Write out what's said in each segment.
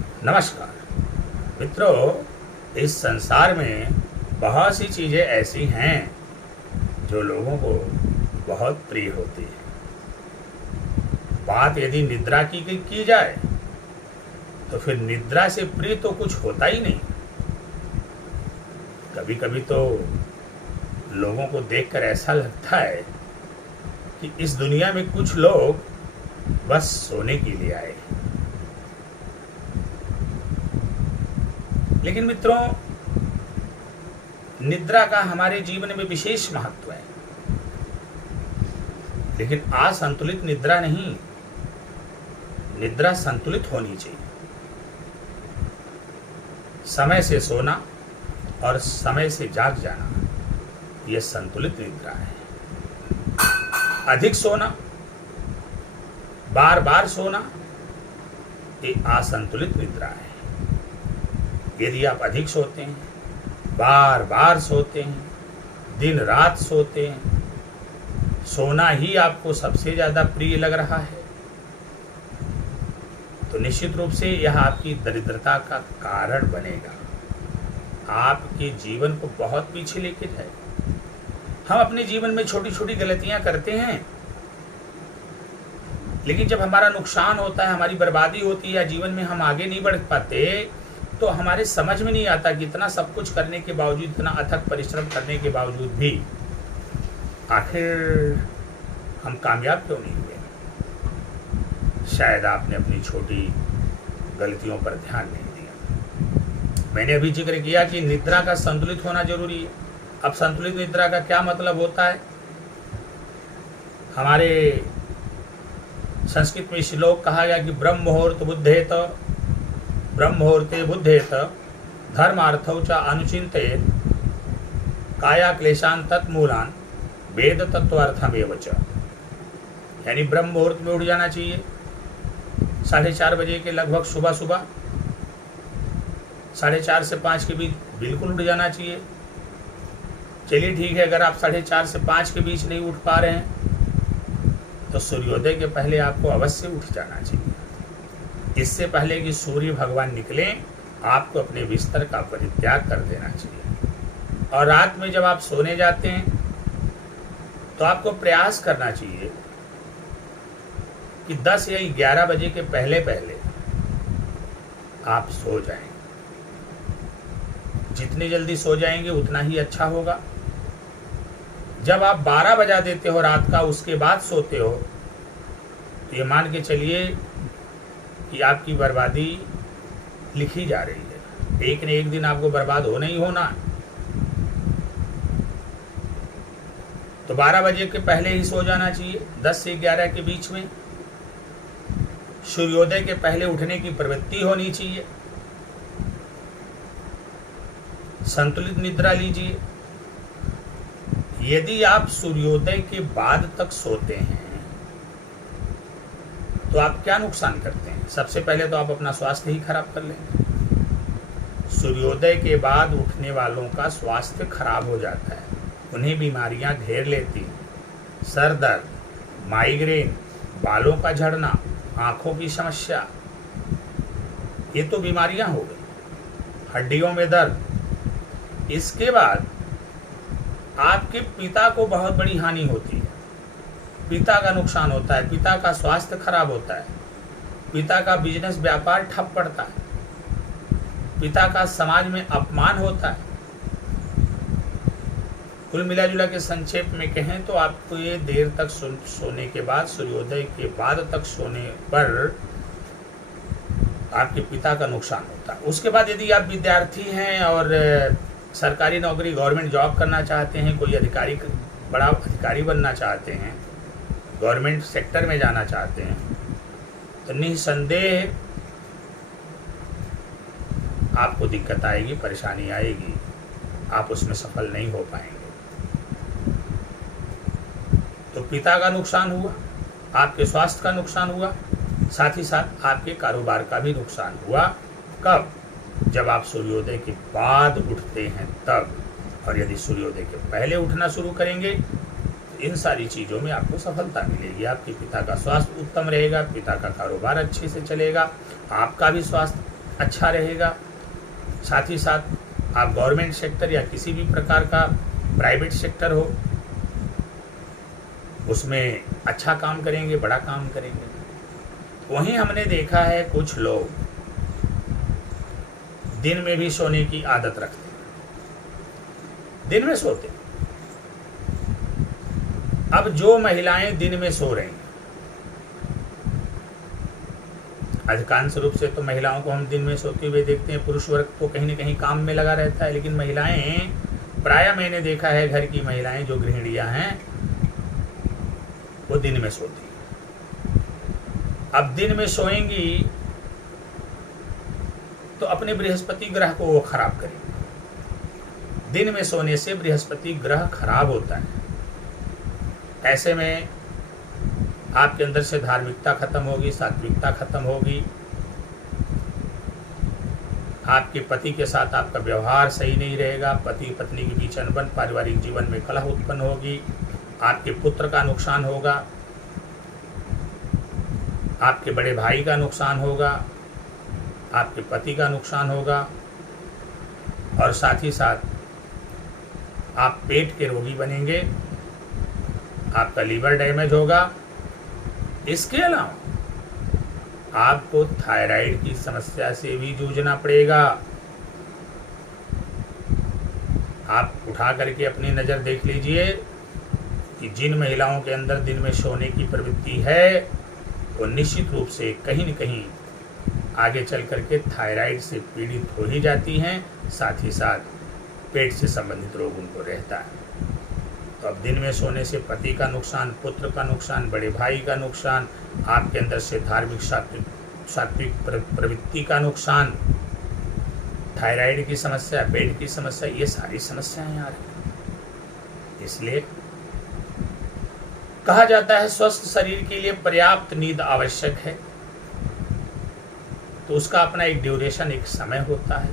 नमस्कार मित्रों, इस संसार में बहुत सी चीज़ें ऐसी हैं जो लोगों को बहुत प्रिय होती है। बात यदि निद्रा की जाए तो फिर निद्रा से प्रिय तो कुछ होता ही नहीं। कभी कभी तो लोगों को देखकर ऐसा लगता है कि इस दुनिया में कुछ लोग बस सोने के लिए आए। लेकिन मित्रों, निद्रा का हमारे जीवन में विशेष महत्व है, लेकिन असंतुलित निद्रा नहीं। निद्रा संतुलित होनी चाहिए। समय से सोना और समय से जाग जाना, यह संतुलित निद्रा है। अधिक सोना, बार बार सोना, ये असंतुलित निद्रा है। यदि आप अधिक सोते हैं, बार बार सोते हैं, दिन रात सोते हैं, सोना ही आपको सबसे ज़्यादा प्रिय लग रहा है, तो निश्चित रूप से यह आपकी दरिद्रता का कारण बनेगा। आपके जीवन को बहुत पीछे लेके जाएगा। हम अपने जीवन में छोटी छोटी गलतियां करते हैं, लेकिन जब हमारा नुकसान होता है, हमारी बर्बादी होती है या जीवन में हम आगे नहीं बढ़ पाते, तो हमारे समझ में नहीं आता कि इतना सब कुछ करने के बावजूद, इतना अथक परिश्रम करने के बावजूद भी आखिर हम कामयाब क्यों नहीं हुए। शायद आपने अपनी छोटी गलतियों पर ध्यान नहीं दिया। मैंने अभी जिक्र किया कि निद्रा का संतुलित होना जरूरी है। अब संतुलित निद्रा का क्या मतलब होता है? हमारे संस्कृत में श्लोक कहा गया कि ब्रह्म मुहूर्त बुद्धेत, ब्रह्म मुहूर्ते बुद्धेत, धर्मार्थौ च अनुचिंतेत, काया क्लेशान तत्मूलान, वेद तत्वार्थमेव च। यानी ब्रह्म मुहूर्त में उठ जाना चाहिए, 4:30 बजे के लगभग सुबह सुबह, 4:30 से 5 के बीच बिल्कुल उठ जाना चाहिए। चलिए ठीक है, अगर आप 4:30 से 5 के बीच नहीं उठ पा रहे हैं तो सूर्योदय के पहले आपको अवश्य उठ जाना चाहिए। इससे पहले कि सूर्य भगवान निकलें, आपको अपने बिस्तर का परित्याग कर देना चाहिए। और रात में जब आप सोने जाते हैं तो आपको प्रयास करना चाहिए कि 10 या 11 बजे के पहले पहले आप सो जाएं। जितनी जल्दी सो जाएंगे उतना ही अच्छा होगा। जब आप 12 बजा देते हो रात का, उसके बाद सोते हो, तो ये मान के चलिए कि आपकी बर्बादी लिखी जा रही है। एक न एक दिन आपको बर्बाद होना ही होना। तो 12 बजे के पहले ही सो जाना चाहिए। 10 से 11 के बीच में सूर्योदय के पहले उठने की प्रवृत्ति होनी चाहिए। संतुलित निद्रा लीजिए। यदि आप सूर्योदय के बाद तक सोते हैं तो आप क्या नुकसान करते हैं? सबसे पहले तो आप अपना स्वास्थ्य ही खराब कर लेंगे। सूर्योदय के बाद उठने वालों का स्वास्थ्य खराब हो जाता है, उन्हें बीमारियां घेर लेती हैं। सर दर्द, माइग्रेन, बालों का झड़ना, आंखों की समस्या, ये तो बीमारियां हो गई। हड्डियों में दर्द। इसके बाद आपके पिता को बहुत बड़ी हानि होती है। पिता का नुकसान होता है, पिता का स्वास्थ्य खराब होता है, पिता का बिजनेस व्यापार ठप पड़ता है, पिता का समाज में अपमान होता है। कुल मिला जुला के संक्षेप में कहें तो आपको ये देर तक सोने के बाद, सूर्योदय के बाद तक सोने पर आपके पिता का नुकसान होता है। उसके बाद यदि आप विद्यार्थी हैं और सरकारी नौकरी, गवर्नमेंट जॉब करना चाहते हैं, कोई अधिकारी, बड़ा अधिकारी बनना चाहते हैं, गवर्नमेंट सेक्टर में जाना चाहते हैं, तो निसंदेह आपको दिक्कत आएगी, परेशानी आएगी, आप उसमें सफल नहीं हो पाएंगे। तो पिता का नुकसान हुआ, आपके स्वास्थ्य का नुकसान हुआ, साथ ही साथ आपके कारोबार का भी नुकसान हुआ। कब? जब आप सूर्योदय के बाद उठते हैं तब। और यदि सूर्योदय के पहले उठना शुरू करेंगे तो इन सारी चीज़ों में आपको सफलता मिलेगी। आपके पिता का स्वास्थ्य उत्तम रहेगा, पिता का कारोबार अच्छे से चलेगा, आपका भी स्वास्थ्य अच्छा रहेगा। साथ ही साथ आप गवर्नमेंट सेक्टर या किसी भी प्रकार का प्राइवेट सेक्टर हो, उसमें अच्छा काम करेंगे, बड़ा काम करेंगे। वहीं हमने देखा है कुछ लोग दिन में भी सोने की आदत रखते हैं, दिन में सोते हैं। अब जो महिलाएं दिन में सो रही हैं, अधिकांश रूप से तो महिलाओं को हम दिन में सोते हुए देखते हैं, पुरुष वर्ग तो कहीं न कहीं काम में लगा रहता है, लेकिन महिलाएं प्रायः मैंने देखा है घर की महिलाएं जो गृहिणियां हैं वो दिन में सोती हैं। अब दिन में सोएंगी तो अपने बृहस्पति ग्रह को वो खराब करेंगे। दिन में सोने से बृहस्पति ग्रह खराब होता है। ऐसे में आपके अंदर से धार्मिकता खत्म होगी, सात्विकता खत्म होगी, आपके पति के साथ आपका व्यवहार सही नहीं रहेगा, पति पत्नी के बीच अनबन, पारिवारिक जीवन में कलह उत्पन्न होगी, आपके पुत्र का नुकसान होगा, आपके बड़े भाई का नुकसान होगा, आपके पति का नुकसान होगा, और साथ ही साथ आप पेट के रोगी बनेंगे, आपका लीवर डैमेज होगा। इसके अलावा आपको थायराइड की समस्या से भी जूझना पड़ेगा। आप उठा करके अपनी नज़र देख लीजिए कि जिन महिलाओं के अंदर दिन में सोने की प्रवृत्ति है वो निश्चित रूप से कहीं न कहीं आगे चल करके थायराइड से पीड़ित हो ही जाती हैं, साथ ही साथ पेट से संबंधित रोग उनको रहता है। तो अब दिन में सोने से पति का नुकसान, पुत्र का नुकसान, बड़े भाई का नुकसान, आपके अंदर से धार्मिक सात्विक प्रवृत्ति का नुकसान, थायराइड की समस्या, पेट की समस्या, ये सारी समस्याएं आ रही। इसलिए कहा जाता है स्वस्थ शरीर के लिए पर्याप्त नींद आवश्यक है। तो उसका अपना एक ड्यूरेशन, एक समय होता है।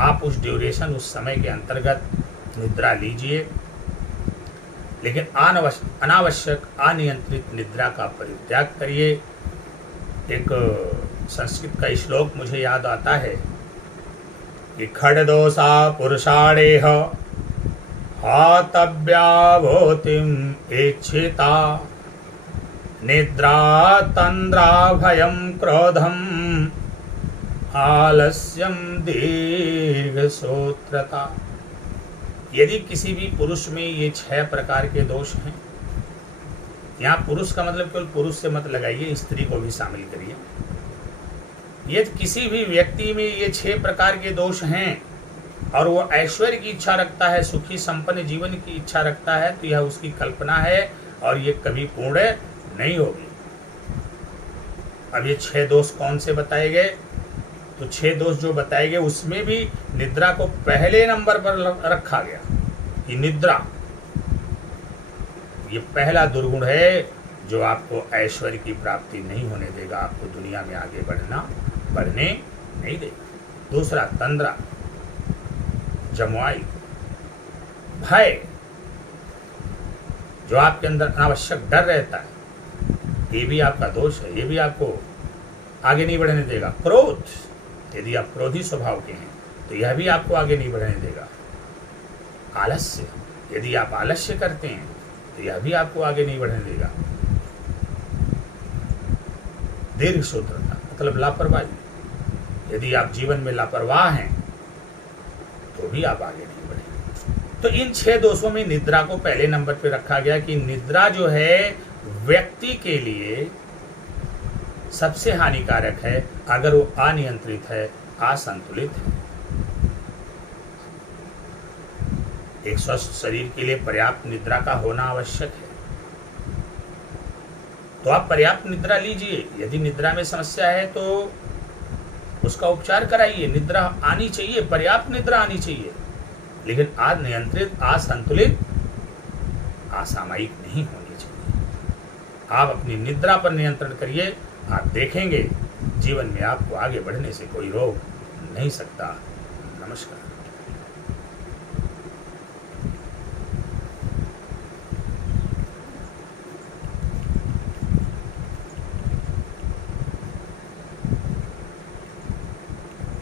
आप उस ड्यूरेशन, उस समय के अंतर्गत निद्रा लीजिए, लेकिन अनावश्यक अनियंत्रित निद्रा का परित्याग करिए। एक संस्कृत का श्लोक मुझे याद आता है कि खड्दोषा पुरुषाणेह हातव्याभूतिम एच्छेता निद्रा तंद्रा भयम क्रोधम आलस्यम दीर्घसूत्रता। यदि किसी भी पुरुष में ये 6 प्रकार के दोष हैं, यहाँ पुरुष का मतलब केवल पुरुष से मत लगाइए, स्त्री को भी शामिल करिए। यदि किसी भी व्यक्ति में ये 6 प्रकार के दोष हैं और वो ऐश्वर्य की इच्छा रखता है, सुखी संपन्न जीवन की इच्छा रखता है, तो यह उसकी कल्पना है और ये कभी पूर्ण नहीं होगी। अब ये 6 दोष कौन से बताए गए? तो 6 दोष जो बताए गए उसमें भी निद्रा को पहले नंबर पर रखा गया कि निद्रा ये पहला दुर्गुण है जो आपको ऐश्वर्य की प्राप्ति नहीं होने देगा, आपको दुनिया में आगे बढ़ने नहीं देगा। दूसरा तंद्रा, जमुआई, भय, जो आपके अंदर अनावश्यक डर रहता है, ये भी आपका दोष है, ये भी आपको आगे नहीं बढ़ने देगा। क्रोध, यदि आप क्रोधी स्वभाव के हैं तो यह भी आपको आगे नहीं बढ़ने देगा। आलस्य, यदि आप आलस्य करते हैं तो यह भी आपको आगे नहीं बढ़ने देगा। दीर्घसूत्रता मतलब लापरवाही, यदि आप जीवन में लापरवाह हैं तो भी आप आगे नहीं बढ़ेंगे। तो इन 6 दोषों में निद्रा को पहले नंबर पर रखा गया कि निद्रा जो है व्यक्ति के लिए सबसे हानिकारक है अगर वो अनियंत्रित है, असंतुलित है। एक स्वस्थ शरीर के लिए पर्याप्त निद्रा का होना आवश्यक है। तो आप पर्याप्त निद्रा लीजिए। यदि निद्रा में समस्या है तो उसका उपचार कराइए। निद्रा आनी चाहिए, पर्याप्त निद्रा आनी चाहिए, लेकिन अनियंत्रित, असंतुलित, असामयिक नहीं होनी चाहिए। आप अपनी निद्रा पर नियंत्रण करिए, आप देखेंगे जीवन में आपको आगे बढ़ने से कोई रोक नहीं सकता। नमस्कार।